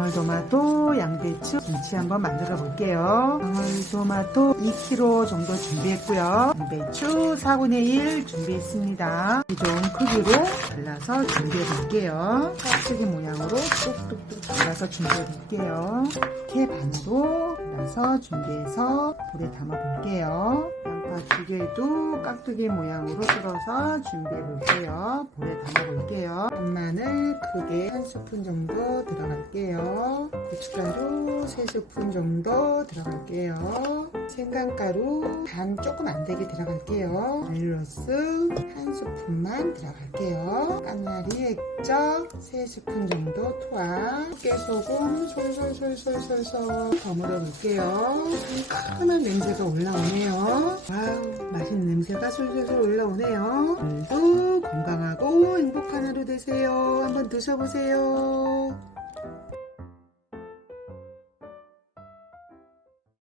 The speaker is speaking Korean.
방울토마토, 양배추, 김치 한번 만들어 볼게요. 방울토마토 2kg 정도 준비했고요. 양배추 4분의 1 준비했습니다. 이 좋은 크기로 잘라서 준비해 볼게요. 깍두기 모양으로 뚝뚝뚝 잘라서 준비해 볼게요. 이렇게 반으로 잘라서 준비해서 물에 담아 볼게요. 두 개도 깍두기 모양으로 썰어서 준비해 볼게요. 볼에 담아 볼게요. 마늘 크게 한 스푼 정도 들어갈게요. 고춧가루 3스푼 정도 들어갈게요. 생강가루 반 조금 안 되게 들어갈게요. 마일로스 한 스푼만 들어갈게요. 깐나리 액젓 3스푼 정도 투하 깨소금 솔솔솔솔솔솔 버무려 볼게요. 상큼한 냄새가 올라오네요. 와우 맛있는 냄새가 솔솔솔 올라오네요. 행복한 하루 되세요. 한번 드셔보세요.